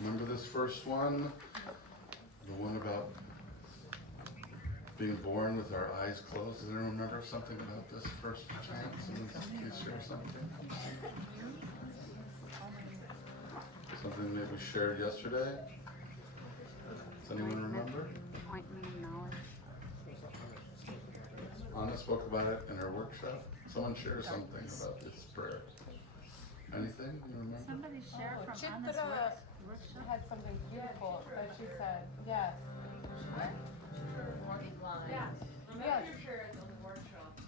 Remember this first one? The one about being born with our eyes closed. Does anyone remember something about this first chance? Can you share something? Something that we shared yesterday? Does anyone remember? Appointment of knowledge. Anna spoke about it in her workshop. Someone share something about this prayer. Anything you remember? Somebody share from Anna's She workshop. had something beautiful, but she said, yes. What? Morning line. Yeah. Remember your shares on the workshop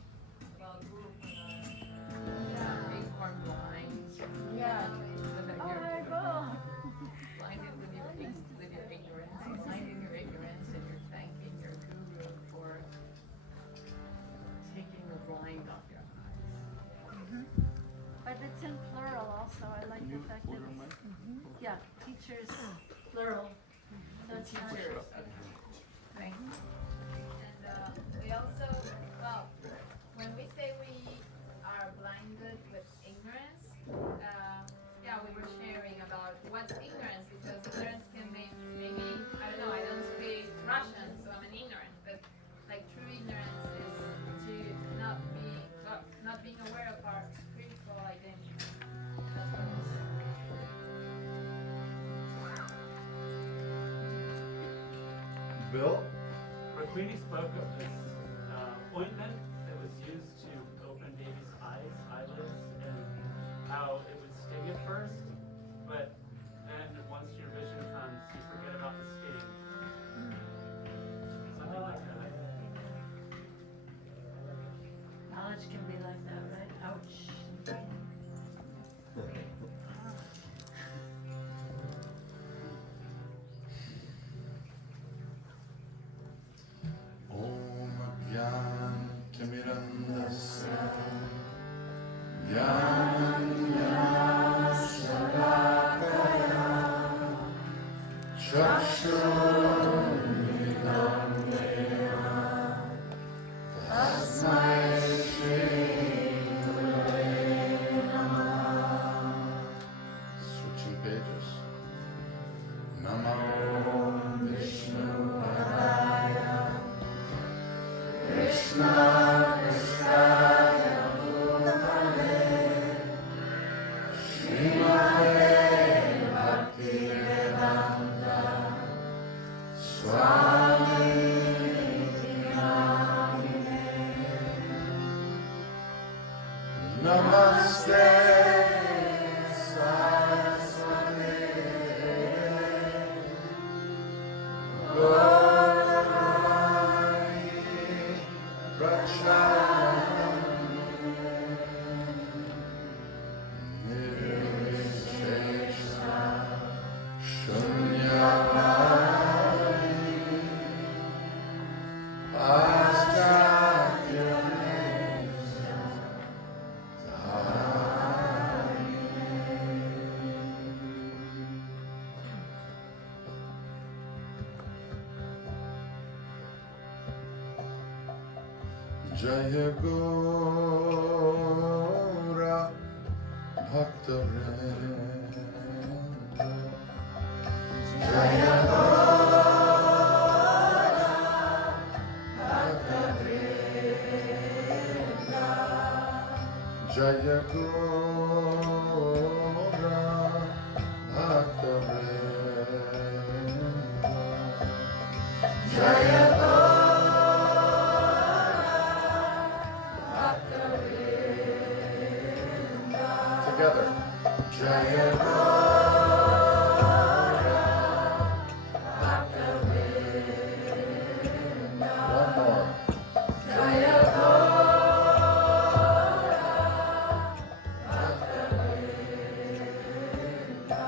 about Guru being born blind. Yeah. So that Oh, you're I go. blinded with your ignorance, blind in your ignorance, and you're thanking your guru for taking the blind off your eyes. But it's in plural also. I like the fact that it's, yeah, teachers, plural. So it's not. Teachers. Thank you. And we also, well, when we say we are blinded with ignorance, yeah, we were sharing about what's ignorance, because ignorance can be maybe, I don't know, I don't speak Russian, so I'm an ignorant, but like true ignorance is to not be, well, not being aware of our spiritual identity. That's what we say. Bill? Rukmini spoke of this ointment that was used to open babies' eyelids, and how it would sting at first, but then once your vision comes, you forget about the sting. Something like that. Knowledge can be like that, right? Ouch. Om Gyan Timirandasya Gyanyashalakaya Chakshurmilitamena Tasmai Shri Gurave Namah. Switching pages. Namo Vishnu Padaya Krishna Krishaya Bhutale Srimate Bhakti Vedanta Swami Namine Namaste Saraswati Gaura Vani Nirvishesha Shunyavadi Paschatya Jaya Gaura Bhakta-vrinda Jaya Gaura Bhakta-vrinda Jaya Gaura Bhakta-vrinda Jaya together. Jaya Gaura Bhakta-vrinda. One more. Jaya Gaura Bhakta-vrinda.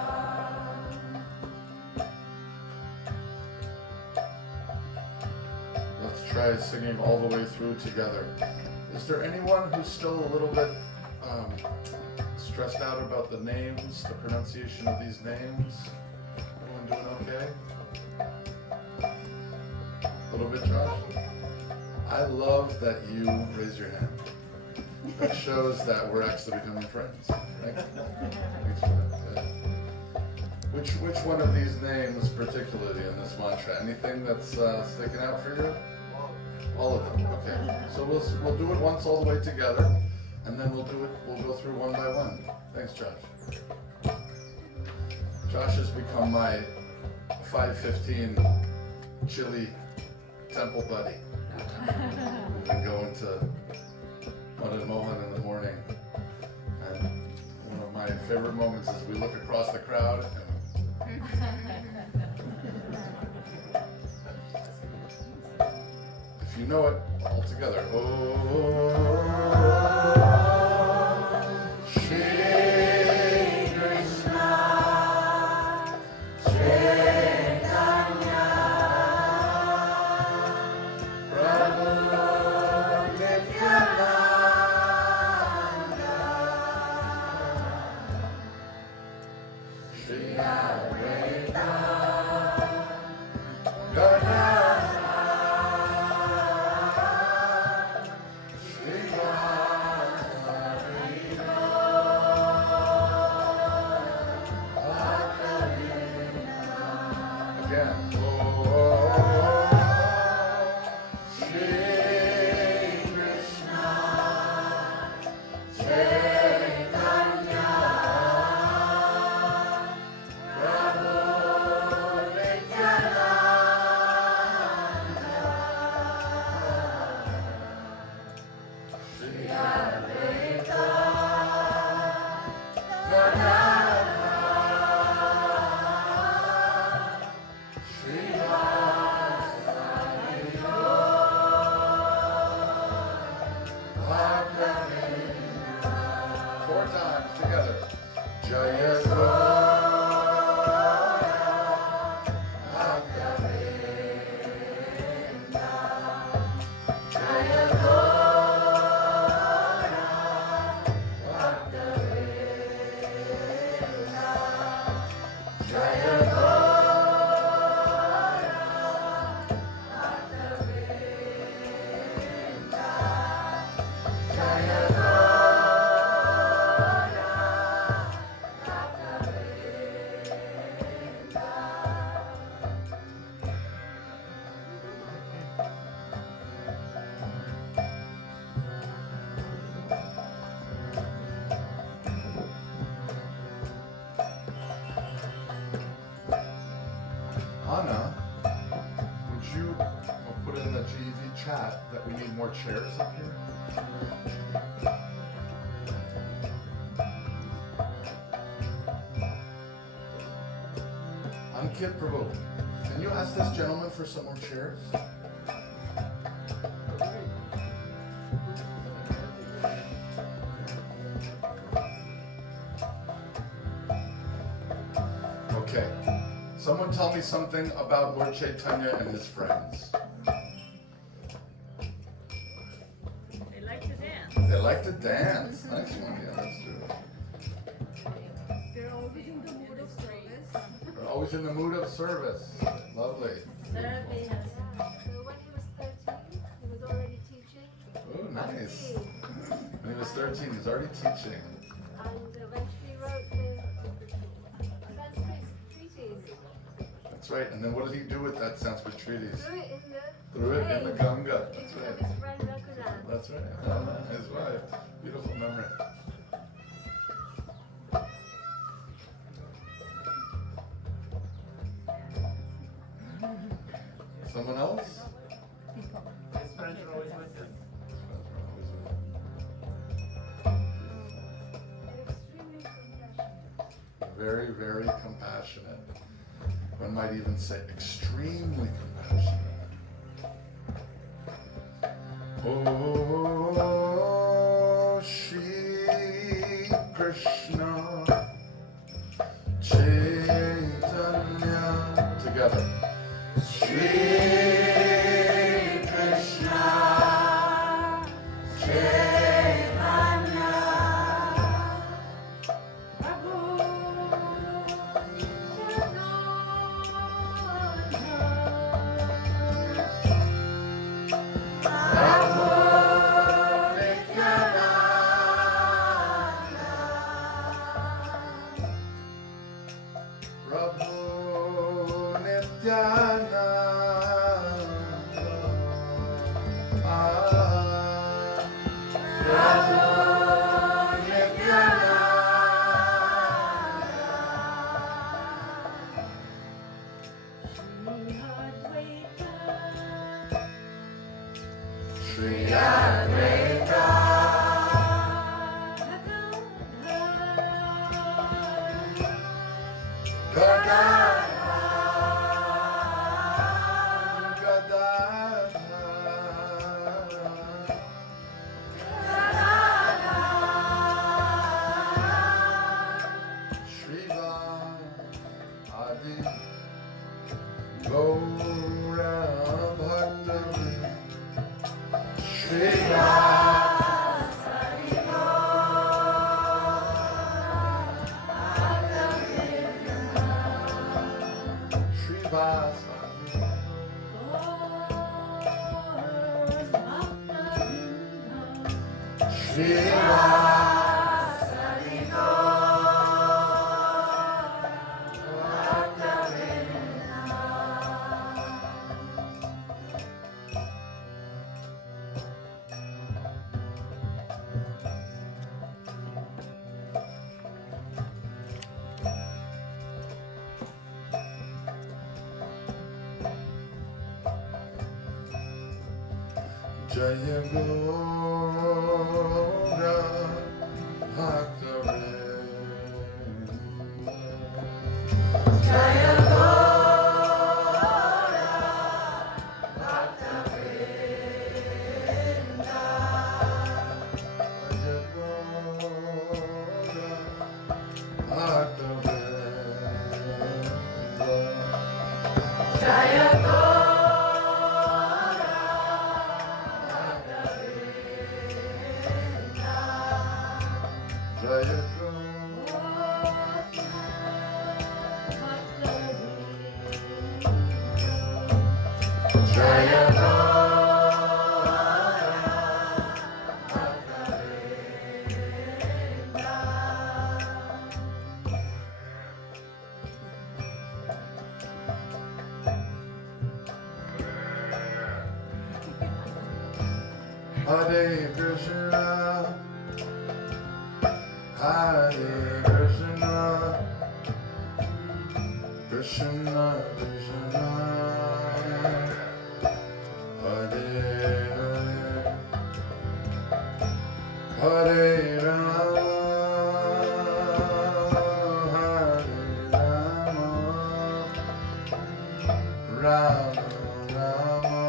Let's try singing all the way through together. Is there anyone who's still a little bit stressed out about the names, the pronunciation of these names? Everyone doing okay? A little bit, Josh? I love that you raise your hand. That shows that we're actually becoming friends. Thanks for that. Which one of these names particularly in this mantra? Anything that's sticking out for you? All of them. Okay. So we'll do it once all the way together, and then we'll go through one by one. Thanks, Josh. Josh has become my 5:15 chili temple buddy. We've been going to Madan Mohan in the morning, and one of my favorite moments is we look across the crowd and if you know it, all together. Oh, Shri Krishna Chaitanya Prabhu Nityananda Shri Advaita Gadadhara Anna, would you put in the GEV chat that we need more chairs up here? Ankit Prabhu, can you ask this gentleman for some more chairs? Okay. Someone tell me something about Lord Chaitanya and his friends. They like to dance. They like to dance. Nice one. Yeah, let's do it. They're always in the mood of service. They're always in the mood of service. Lovely. Therapy has. So when he was 13, he was already teaching. Oh, nice. When he was 13, he was already teaching. And eventually wrote the Sanskrit treatise. That's right. And then what did he do with that Sanskrit treatise? Threw it in the Ganga. lake That's from right. his friend Raghunath. That's right. His wife. Beautiful memory. Someone else? His friends are always with him. Extremely compassionate. Very, very compassionate. One might even say extremely compassionate. Oh, Shri Krishna Chaitanya. Together. Shri Krishna Chaitanya Prabhu Nityananda Prabhu Nityananda. Prabhu Nityananda. Shri Advaita. Gaura Vani. Jaya Gaura Bhakta-vrinda. Jaya Gaura Bhakta-vrinda. Jaya Gaura Bhakta-vrinda. Jaya Gaura. Hare Krishna, Hare Krishna, Krishna Krishna, Hare Hare, Hare Rama, Hare Rama, Rama Rama.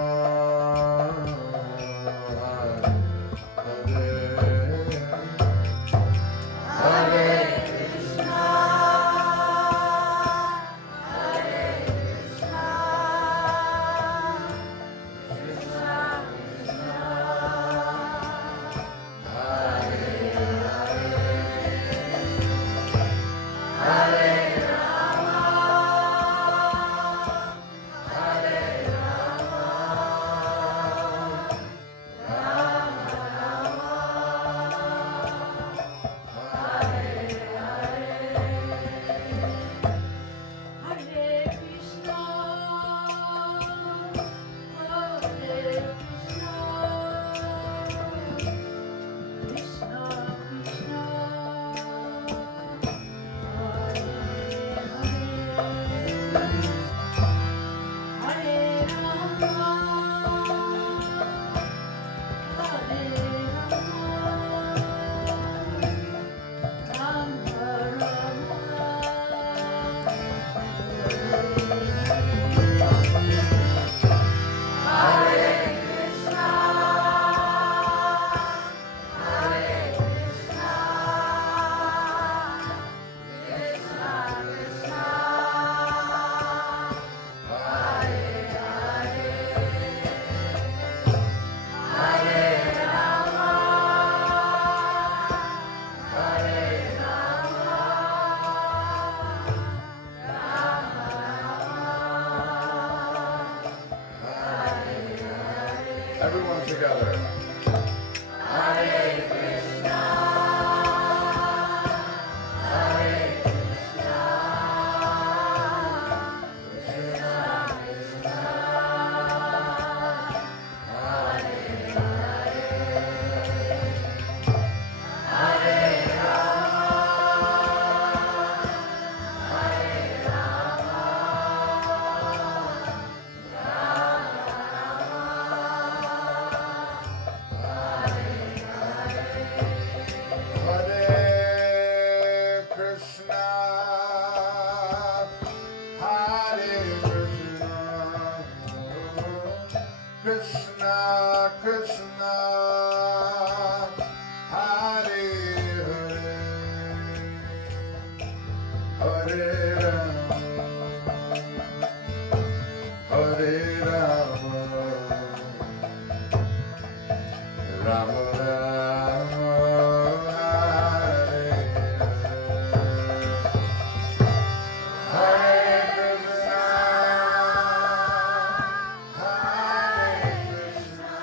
Everyone together. Hare Krishna, Hare Krishna, Krishna, Hare Hare, Hare Rama, Hare Rama, Rama Rama, Hare Hare, Hare Krishna, Hare Krishna,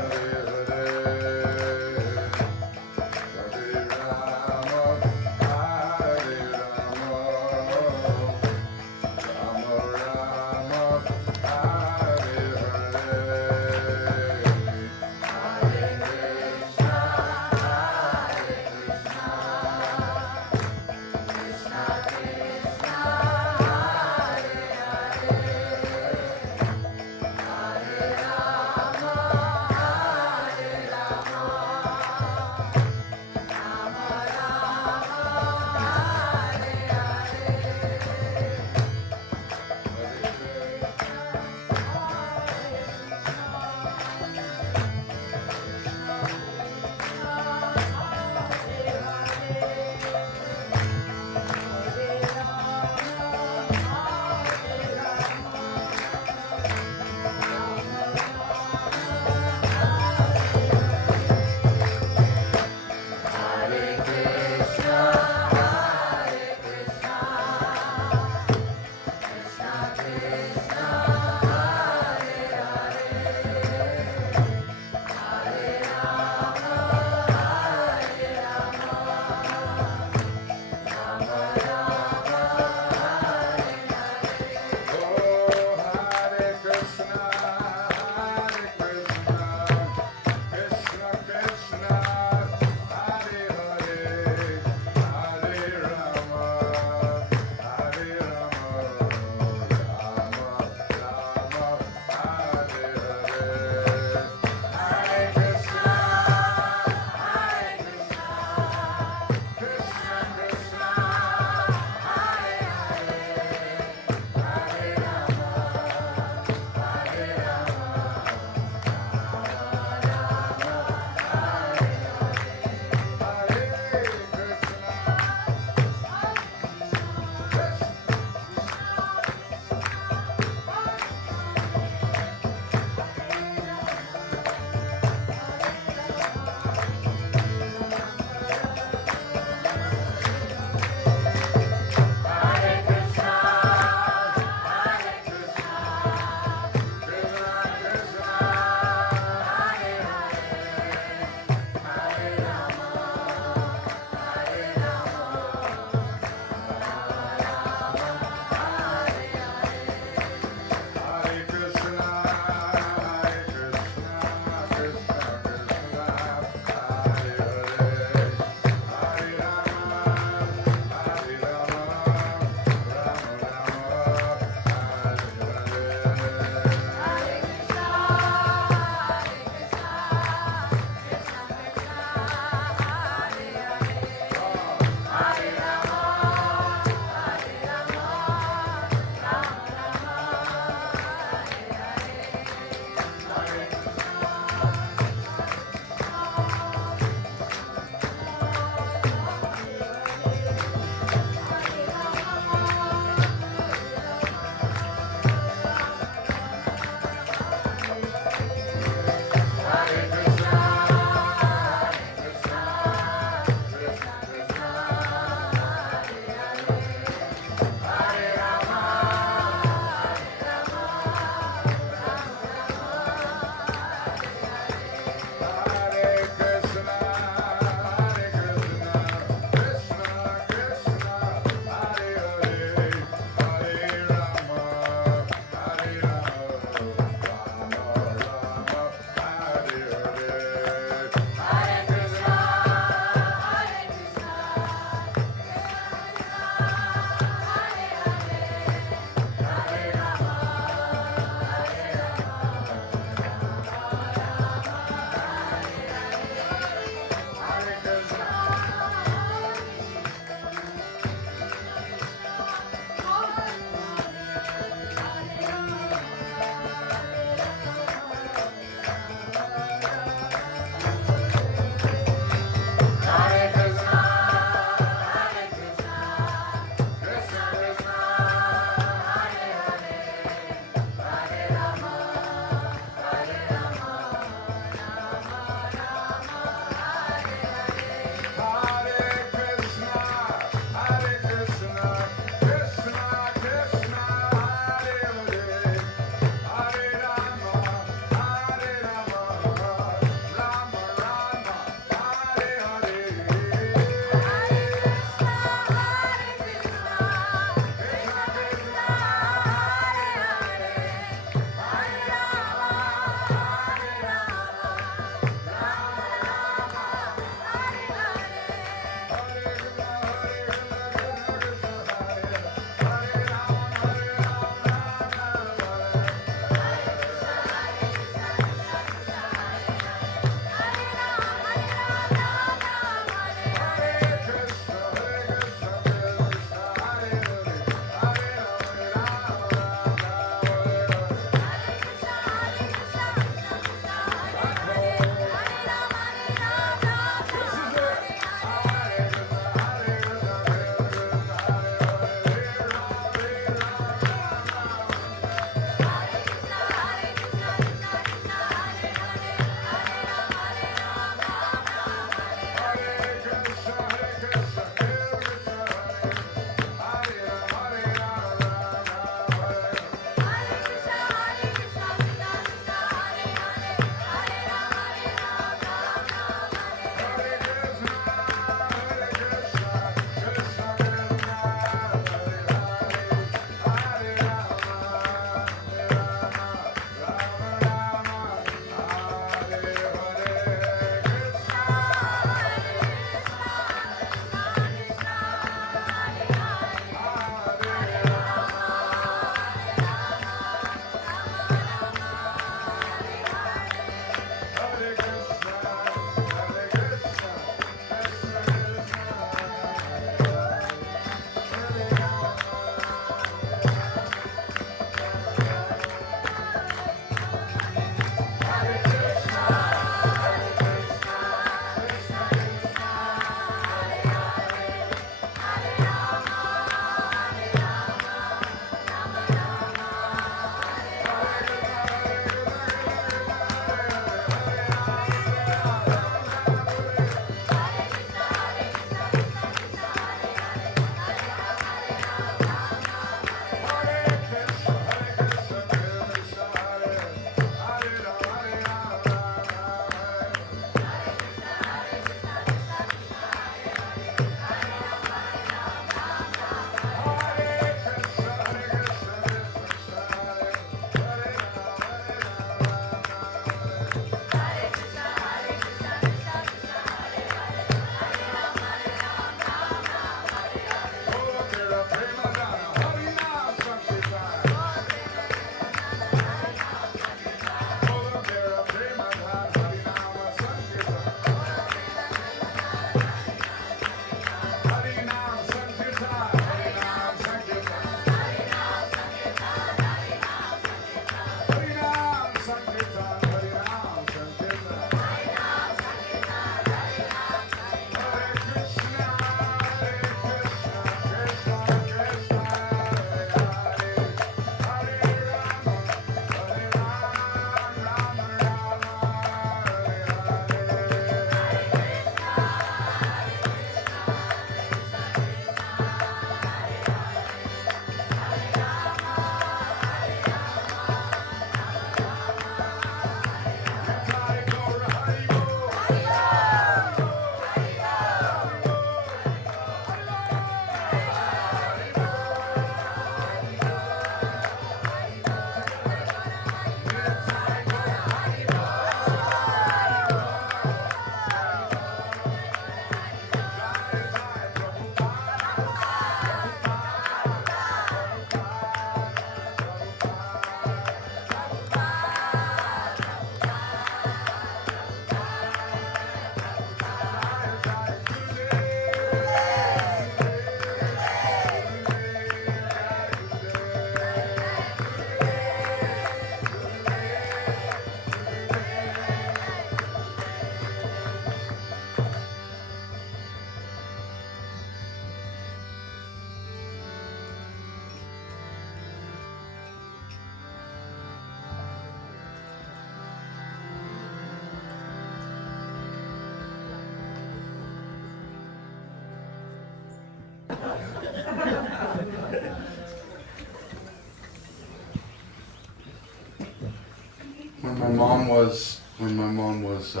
When my mom was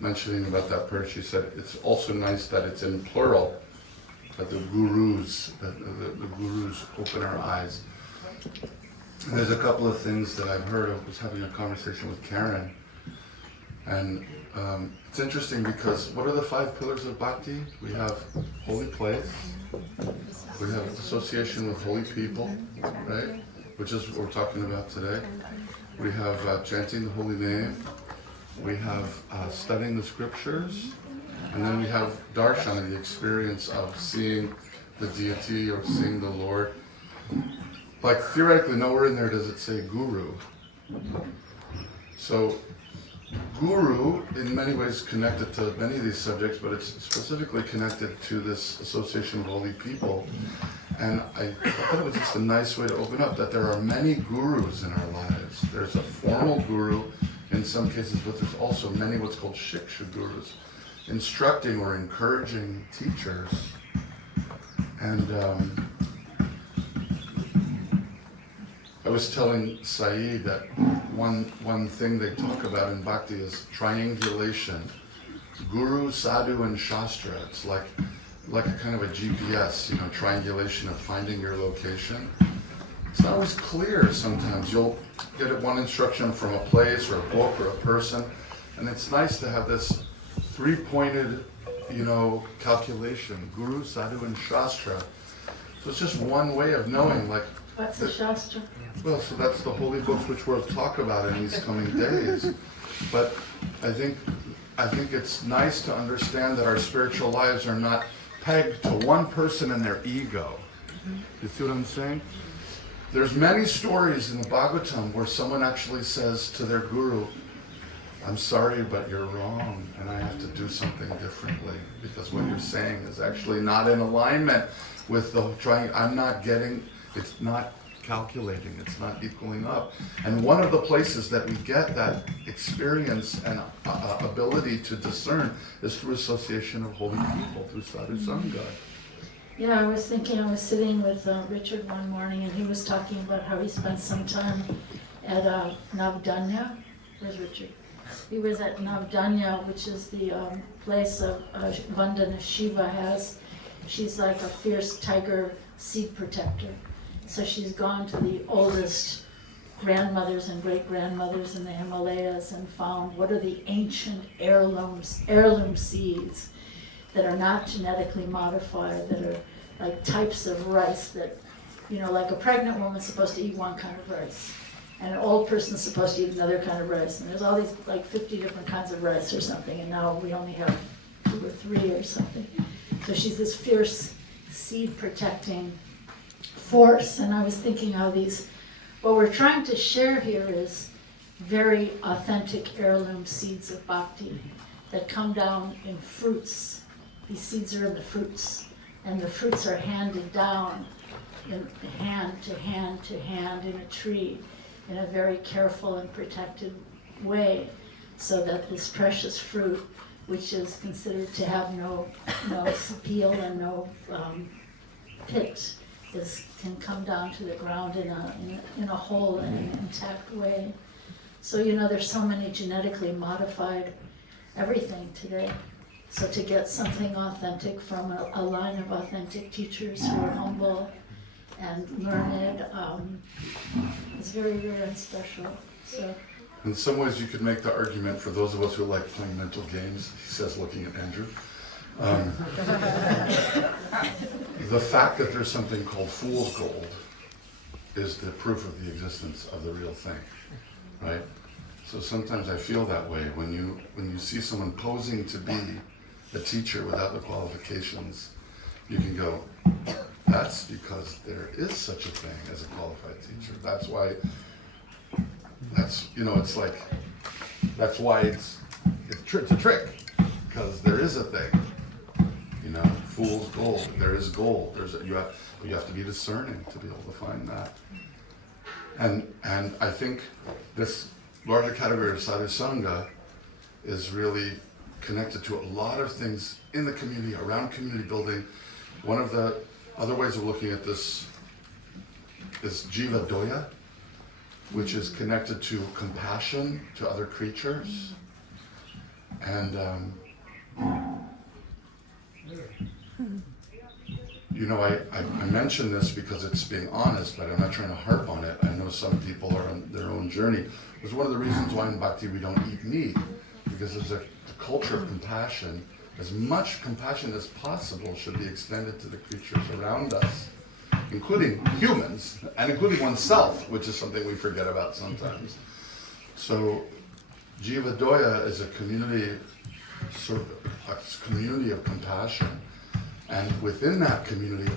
mentioning about that prayer, she said it's also nice that it's in plural, that the gurus open our eyes. And there's a couple of things that I've heard. I was having a conversation with Karen, and it's interesting because what are the 5 pillars of bhakti? We have holy place, we have association with holy people, right? Which is what we're talking about today. We have chanting the holy name. We have studying the scriptures. And then we have darshana, the experience of seeing the deity or seeing the Lord. Like theoretically, nowhere in there does it say guru. So guru, in many ways, connected to many of these subjects, but it's specifically connected to this association of holy people. And I thought it was just a nice way to open up that there are many gurus in our lives. There's a formal guru in some cases, but there's also many what's called shiksha gurus, instructing or encouraging teachers. And I was telling Saeed that one thing they talk about in bhakti is triangulation. Guru, sadhu, and shastra. It's like a kind of a GPS, triangulation of finding your location. It's not always clear sometimes. You'll get one instruction from a place or a book or a person, and it's nice to have this 3-pointed, calculation. Guru, sadhu, and shastra. So it's just one way of knowing, like. What's the Shastra? Well, so that's the holy books which we'll talk about in these coming days. But I think it's nice to understand that our spiritual lives are not pegged to one person and their ego. You see what I'm saying? There's many stories in the Bhagavatam where someone actually says to their guru, I'm sorry, but you're wrong, and I have to do something differently because what you're saying is actually not in alignment with the trying. I'm not getting, it's not calculating, it's not equaling up. And one of the places that we get that experience and ability to discern is through association of holy people, through sadhu sangha. Yeah, I was thinking, I was sitting with Richard one morning, and he was talking about how he spent some time at Navdanya. Where's Richard? He was at Navdanya, which is the place of Vandana Shiva has. She's like a fierce tiger seed protector. So she's gone to the oldest grandmothers and great-grandmothers in the Himalayas and found what are the ancient heirloom seeds that are not genetically modified, that are like types of rice that, like a pregnant woman's supposed to eat one kind of rice, and an old person's supposed to eat another kind of rice, and there's all these like 50 different kinds of rice or something, and now we only have 2 or 3 or something. So she's this fierce seed protecting force, and I was thinking how what we're trying to share here is very authentic heirloom seeds of bhakti that come down in fruits. These seeds are in the fruits, and the fruits are handed down in hand to hand to hand in a tree in a very careful and protected way, so that this precious fruit, which is considered to have no peel and no pit, can come down to the ground in a whole and an intact way. So there's so many genetically modified everything today. So to get something authentic from a line of authentic teachers who are humble and learned is very rare and special. So in some ways, you could make the argument for those of us who like playing mental games. He says, looking at Andrew. The fact that there's something called fool's gold is the proof of the existence of the real thing, right? So sometimes I feel that way when you see someone posing to be a teacher without the qualifications, you can go, that's because there is such a thing as a qualified teacher. That's why, it's like, that's why it's a trick, because there is a thing. Fool's gold. There is gold. You have to be discerning to be able to find that. And I think this larger category of sadhu sangha is really connected to a lot of things in the community, around community building, One of the other ways of looking at this is Jiva Doya, which is connected to compassion to other creatures. And you know, I mention this because it's being honest, but I'm not trying to harp on it. I know some people are on their own journey. It's one of the reasons why in Bhakti we don't eat meat, because there's a culture of compassion. As much compassion as possible should be extended to the creatures around us, including humans, and including oneself, which is something we forget about sometimes. So Jiva Doya is a community, sort of a community of compassion. And within that community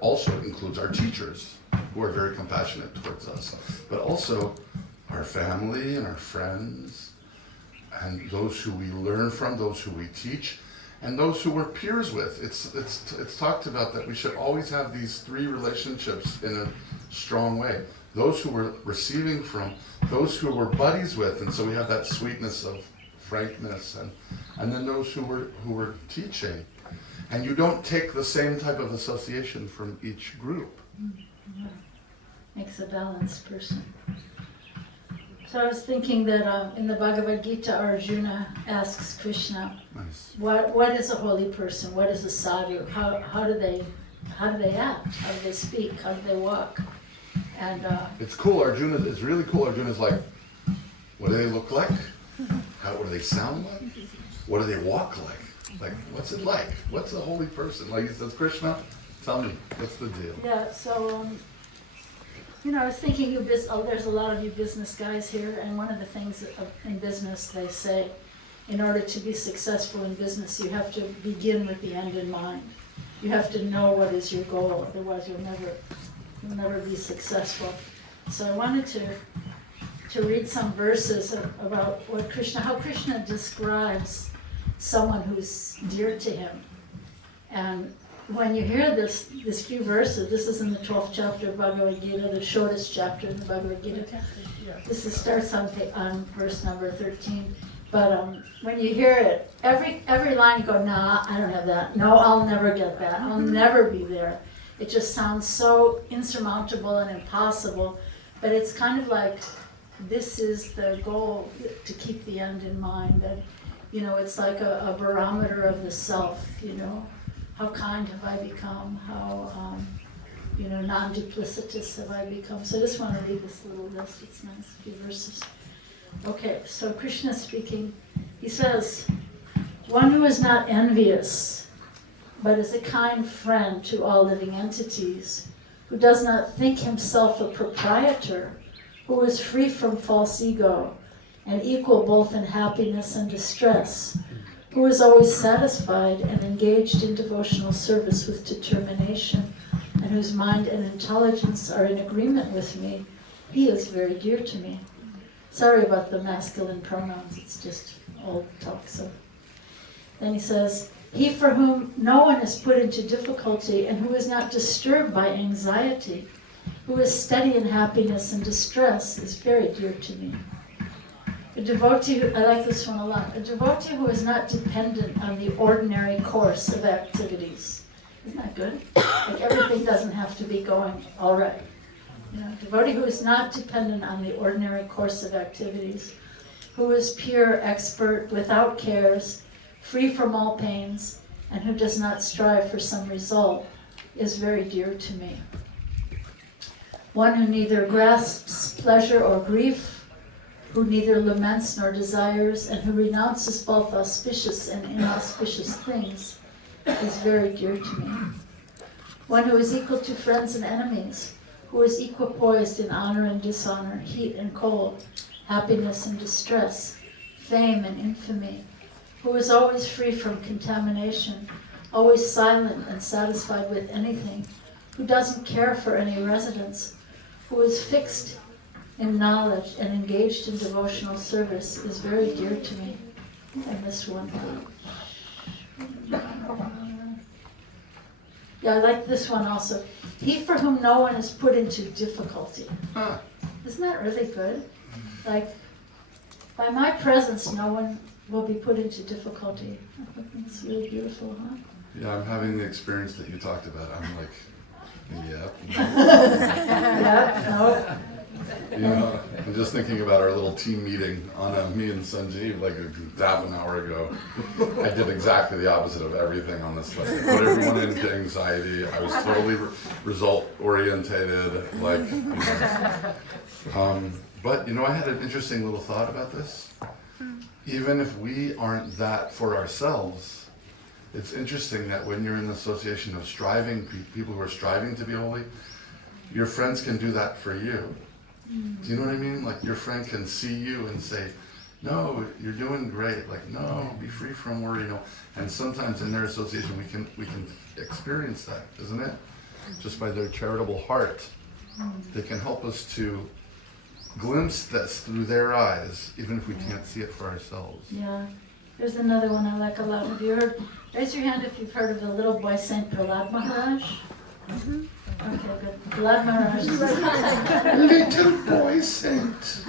also includes our teachers, who are very compassionate towards us, but also our family and our friends, and those who we learn from, those who we teach, and those who we're peers with. It's talked about that we should always have these three relationships in a strong way. Those who we're receiving from, those who we're buddies with, and so we have that sweetness of frankness, and then those who we're teaching. And you don't take the same type of association from each group. Makes a balanced person. So I was thinking that in the Bhagavad Gita, Arjuna asks Krishna, Nice. what is a holy person? What is a sadhu? How do they act? How do they speak? How do they walk? And It's cool. It's really cool. Arjuna's like, what do they look like? What do they sound like? What do they walk like? Like, what's it like? What's a holy person? Like he says, Krishna, tell me, what's the deal? yeah, so I was thinking there's a lot of you business guys here, and one of the things in business they say, in order to be successful in business, you have to begin with the end in mind. You have to know what is your goal, otherwise you'll never be successful. So I wanted to read some verses about how Krishna describes someone who's dear to him. And when you hear this few verses, this is in the 12th chapter of Bhagavad Gita, the shortest chapter in the Bhagavad Gita. This starts on verse number 13. But when you hear it, every line you go, nah, I don't have that. No, I'll never get that. I'll never be there. It just sounds so insurmountable and impossible. But it's kind of like, this is the goal, to keep the end in mind. That, it's like a barometer of the self, How kind have I become? How, non-duplicitous have I become? So I just want to read this little list. It's nice, a few verses. Okay, so Krishna speaking, he says, one who is not envious, but is a kind friend to all living entities, who does not think himself a proprietor, who is free from false ego, and equal both in happiness and distress, who is always satisfied and engaged in devotional service with determination, and whose mind and intelligence are in agreement with me, he is very dear to me. Sorry about the masculine pronouns, it's just old talk. So then he says, he for whom no one is put into difficulty and who is not disturbed by anxiety, who is steady in happiness and distress, is very dear to me. A devotee, I like this one a lot, a devotee who is not dependent on the ordinary course of activities. Isn't that good? Like everything doesn't have to be going all right. A devotee who is not dependent on the ordinary course of activities, who is pure, expert, without cares, free from all pains, and who does not strive for some result, is very dear to me. One who neither grasps pleasure or grief, who neither laments nor desires, and who renounces both auspicious and inauspicious things, is very dear to me. One who is equal to friends and enemies, who is equipoised in honor and dishonor, heat and cold, happiness and distress, fame and infamy, who is always free from contamination, always silent and satisfied with anything, who doesn't care for any residence, who is fixed in knowledge and engaged in devotional service, is very dear to me. I missed one. Yeah, I like this one also. He for whom no one is put into difficulty. Isn't that really good? Like, by my presence, no one will be put into difficulty. I think it's really beautiful, huh? Yeah, I'm having the experience that you talked about. I'm like, yep. Yeah, no, You know, I'm just thinking about our little team meeting on me and Sanjeev like half an hour ago. I did exactly the opposite of everything on this list. I put everyone into anxiety. I was totally result orientated. Like, you know. But you know, I had an interesting little thought about this. Even if we aren't that for ourselves, it's interesting that when you're in the association of striving, people who are striving to be holy, your friends can do that for you. Do you know what I mean? Like your friend can see you and say, no, you're doing great. Like, no, be free from worry, you know. And sometimes in their association we can experience that, isn't it? Just by their charitable heart. They can help us to glimpse this through their eyes, even if we can't see it for ourselves. yeah. There's another one I like a lot. Have you heard, raise your hand if you've heard of the little boy Saint Prahlad Maharaj? Okay, good. Prahlad Maharaj is Little boy saint.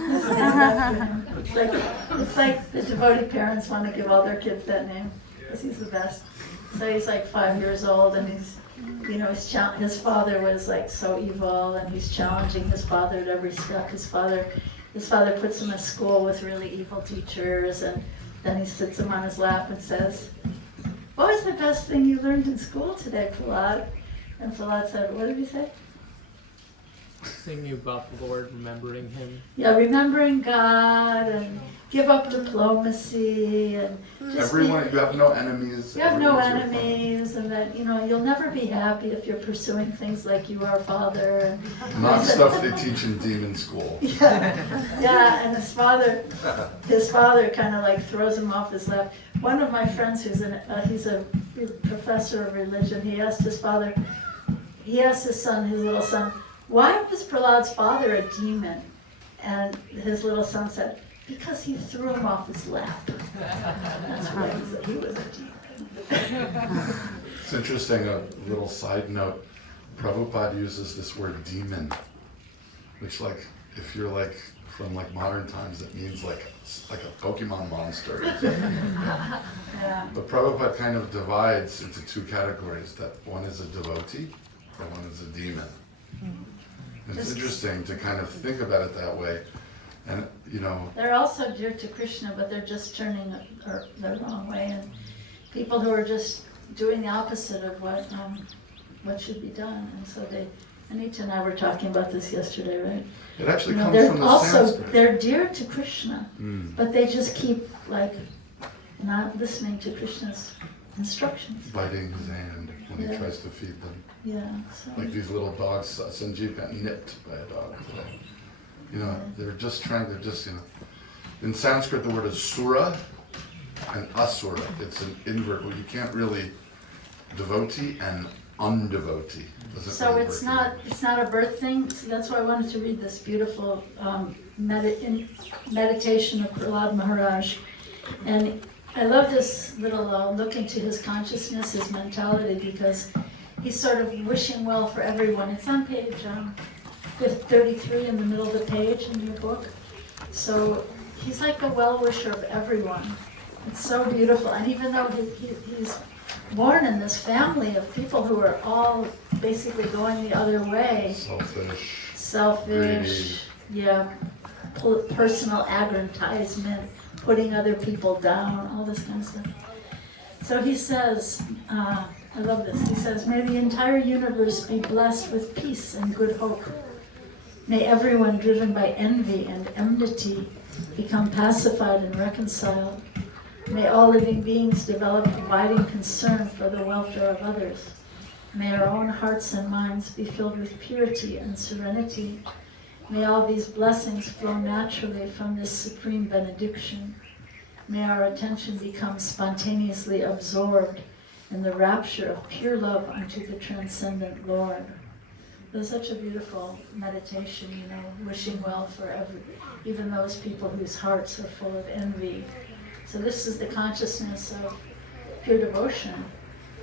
it's like the devotee parents want to give all their kids that name, because he's the best. So he's like 5 years old, and he's, you know, his father was like so evil, and he's challenging his father at every step. His father puts him in school with really evil teachers, and then he sits him on his lap and says, "What was the best thing you learned in school today, Prahlad?" And Prahlad said, what did he say? Singing about the Lord, remembering Him. Yeah, remembering God, and give up diplomacy, and just Everyone, you have no enemies. you have no Everyone's your friend. enemies, and that, you know, you'll never be happy if you're pursuing things like you are, Father. And Not stuff they teach in demon school. yeah, and his father kind of like throws him off his lap. One of my friends he's a professor of religion, he asked his son, his little son, why was Prahlad's father a demon? And his little son said, because he threw him off his lap. That's why he was a demon. It's interesting, a little side note, Prabhupada uses this word demon, which like, if you're like from like modern times, it means like a Pokemon monster. Yeah. But Prabhupada kind of divides into two categories, that one is a devotee and one is a demon. And it's interesting to kind of think about it that way. And you know, They're also dear to Krishna, but they're just turning the wrong way, and people who are just doing the opposite of what should be done. And so Anita and I were talking about this yesterday, right? it actually You know, comes they're from the also Sanskrit. they're dear to Krishna, but they just keep like not listening to Krishna's instructions. Biting his hand when he Yeah. tries to feed them. Yeah. So Like these little dogs, Sanjeev got nipped by a dog today. You know, they're just, you know. In Sanskrit, the word is sura and asura. It's an invert where you can't really devotee and undevotee. Doesn't So really it's work not a birth thing. So that's why I wanted to read this beautiful meditation of Prahlad Maharaj. And I love this little look into his consciousness, his mentality, because he's sort of wishing well for everyone. It's on page 33 in the middle of the page in your book. So he's like a well-wisher of everyone. It's so beautiful. And even though he's born in this family of people who are all basically going the other way, selfish, yeah, personal aggrandizement, putting other people down, all this kind of stuff. So he says, I love this, he says, may the entire universe be blessed with peace and good hope. May everyone driven by envy and enmity become pacified and reconciled. May all living beings develop abiding concern for the welfare of others. May our own hearts and minds be filled with purity and serenity. May all these blessings flow naturally from this supreme benediction. May our attention become spontaneously absorbed in the rapture of pure love unto the transcendent Lord. There's such a beautiful meditation, you know, wishing well for even those people whose hearts are full of envy. So this is the consciousness of pure devotion.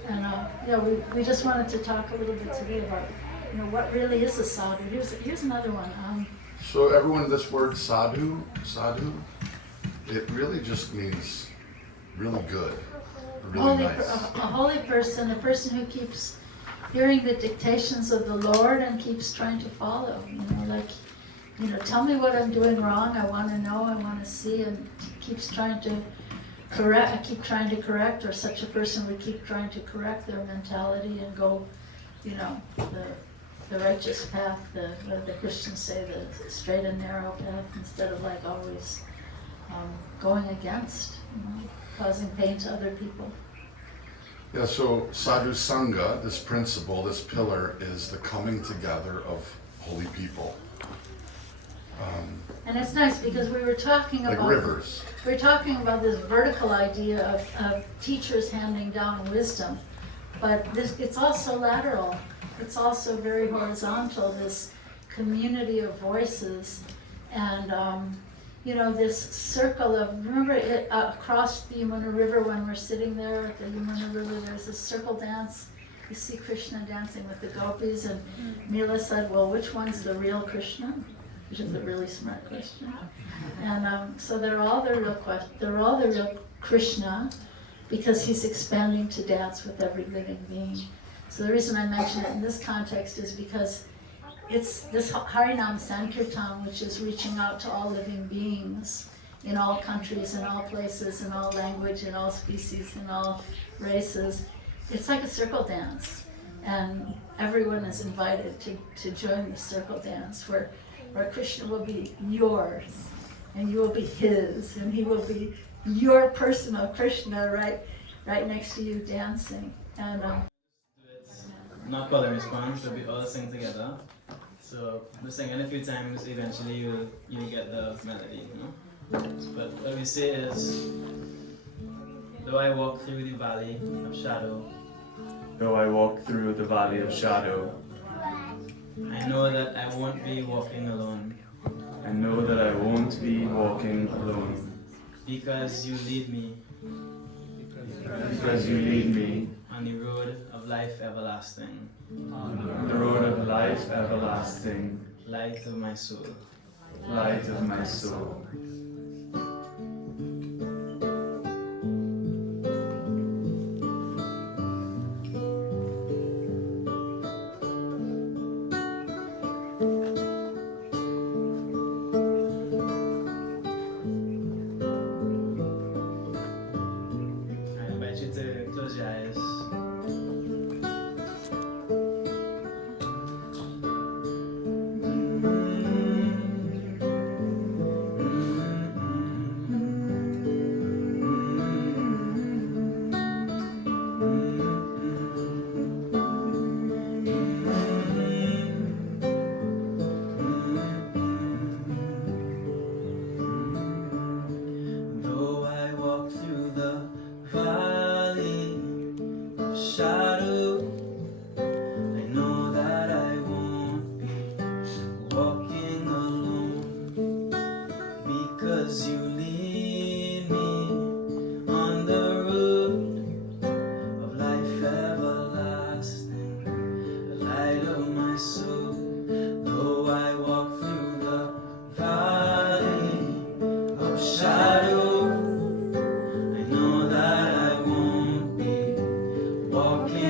And yeah, we just wanted to talk a little bit today about, you know, what really is a sadhu. Here's another one. So everyone, this word sadhu, it really just means really good, really Holy, nice. a holy person, a person who keeps hearing the dictations of the Lord and keeps trying to follow. Tell me what I'm doing wrong. I want to know. I want to see, and keeps trying to correct. I keep trying to correct, or such a person would keep trying to correct their mentality and go, the righteous path, what the Christians say, the straight and narrow path, instead of like always going against, causing pain to other people. Yeah, so Sadhu Sangha, this principle, this pillar, is the coming together of holy people. And it's nice because we were talking like about rivers. We're talking about this vertical idea of teachers handing down wisdom, but it's also lateral. It's also very horizontal, this community of voices, and this circle of, remember it, across the Yamuna River when we're sitting there at the Yamuna River, there's this circle dance. You see Krishna dancing with the gopis, and Mila said, well, which one's the real Krishna? Which is a really smart question. And so they're all the real Krishna, because he's expanding to dance with every living being. So the reason I mention it in this context is because it's this Harinam Sankirtan, which is reaching out to all living beings in all countries, in all places, in all language, in all species, in all races. It's like a circle dance, and everyone is invited to join the circle dance, where Krishna will be yours, and you will be his, and he will be your personal Krishna right next to you dancing. And not call and response, but we all sing together. So we sing a few times, eventually you get the melody, But what we say is, though I walk through the valley of shadow, though I walk through the valley of shadow, I know that I won't be walking alone. I know that I won't be walking alone. Because you lead me. Because you lead me on the road of life everlasting. on the road of life everlasting. Light of my soul. Light of my soul. Close your eyes. Though I walk through the valley of shadow, I know that I won't be walking alone, because you lead me on the road of life everlasting, the light of my soul. Though I walk through the valley of shadow, I know that I won't be walking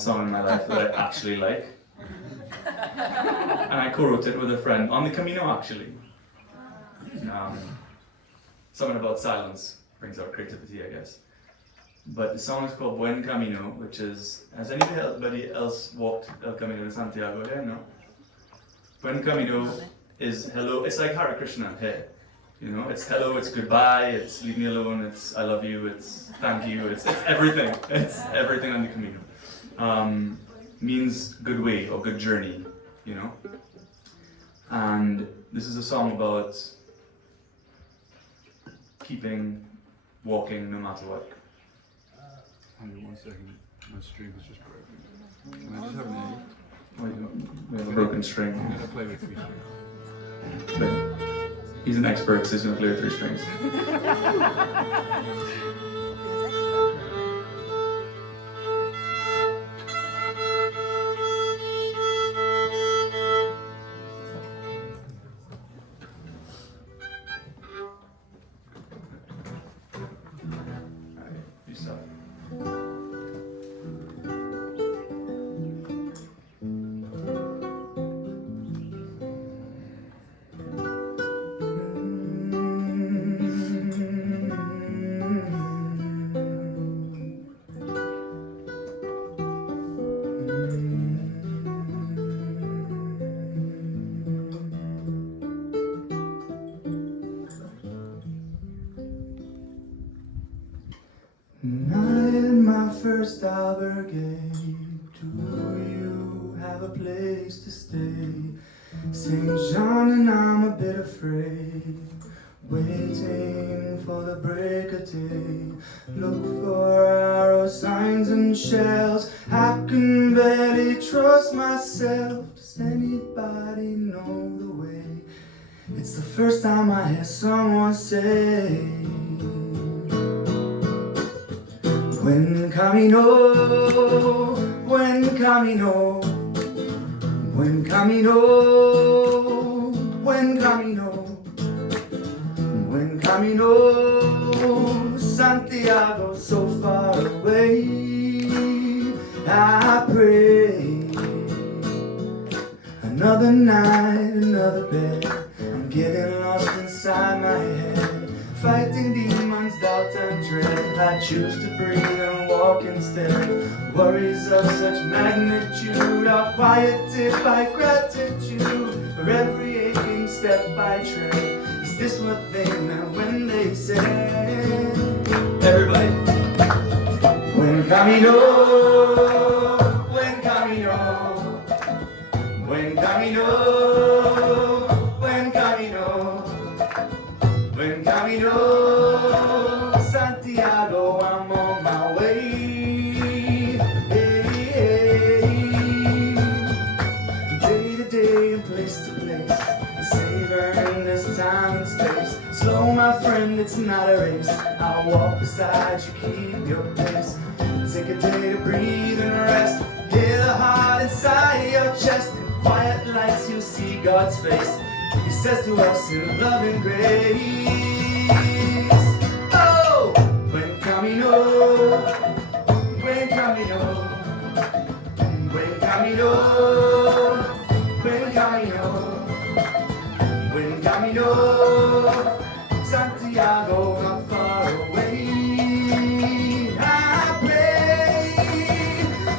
song in my life that I actually like. And I co-wrote it with a friend on the Camino, actually. Something about silence brings out creativity, I guess. But the song is called Buen Camino, which is, has anybody else walked El Camino de Santiago here? No? Buen Camino is hello, it's like Hare Krishna here. You know, it's hello, it's goodbye, it's leave me alone, it's I love you, it's thank you, it's everything. It's everything on the Camino. Means good way or good journey, you know. And this is a song about keeping walking no matter what. Hang on 1 second, my string is just broken. Can I just have an A? We have a broken string. I'm gonna play with 3 strings. But he's an expert, so he's gonna play with 3 strings. You start. Not in my first albergue, do you have a place to stay? St. John and I'm a bit afraid, waiting for the break of day. Look for arrow signs and shells, I can barely trust myself. Does anybody know the way? It's the first time I hear someone say Buen camino, buen camino, buen camino, buen camino, buen camino, Santiago, so far away. I pray another night, another bed. I'm getting lost inside my head, fighting demons, doubt and dread. I choose to breathe and walk instead. Worries of such magnitude are quieted by gratitude for every aching step I tread. Is this what they meant when they said, everybody, buen camino, buen camino, buen camino, buen camino, buen camino, Santiago, I'm on my way. Hey, hey. Day to day and place to place, savoring this time and space. Slow, my friend, it's not a race. I'll walk beside you, keep your pace. Take a day to breathe and rest. Hear the heart inside your chest. In quiet lights you'll see God's face. He says to us in love and grace, oh, buen camino, buen camino, buen camino, buen camino, buen camino, Santiago, not far away. I pray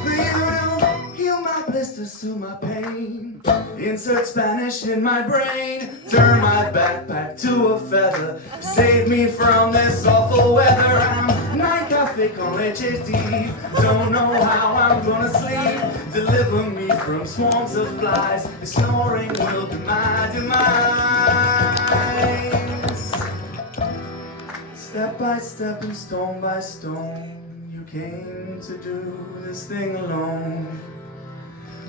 for you to heal my blisters, soothe my pain. Insert Spanish in my brain, turn my backpack to a feather, save me from this awful weather. I'm 9 cafe con leche deep, don't know how I'm gonna sleep. Deliver me from swarms of flies, the snoring will be my demise. Step by step and stone by stone, you came to do this thing alone.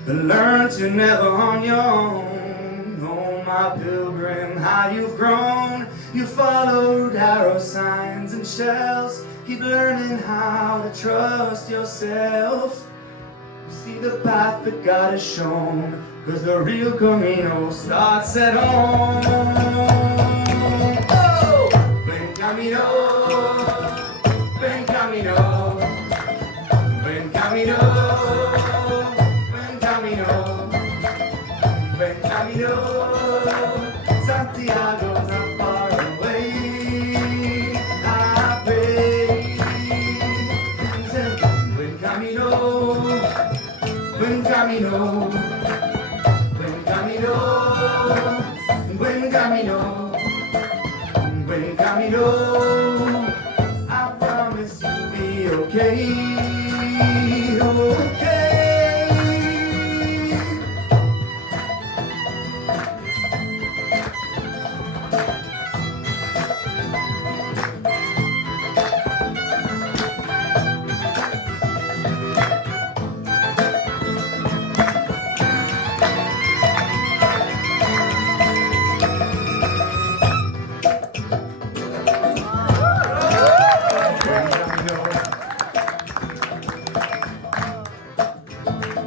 But learn to never on your own. Oh, my pilgrim, how you've grown. You followed arrow signs and shells. Keep learning how to trust yourself. You see the path that God has shown, 'cause the real Camino starts at home. Oh, buen camino, buen camino, buen camino. camino. I promise you'll be okay, okay.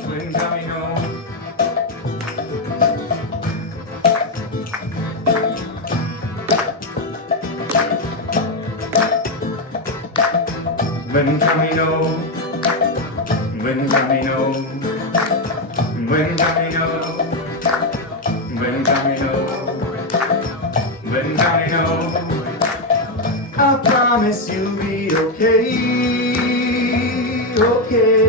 Buen camino. Buen camino, buen camino, buen camino, buen camino, buen camino. I promise you'll be okay, okay.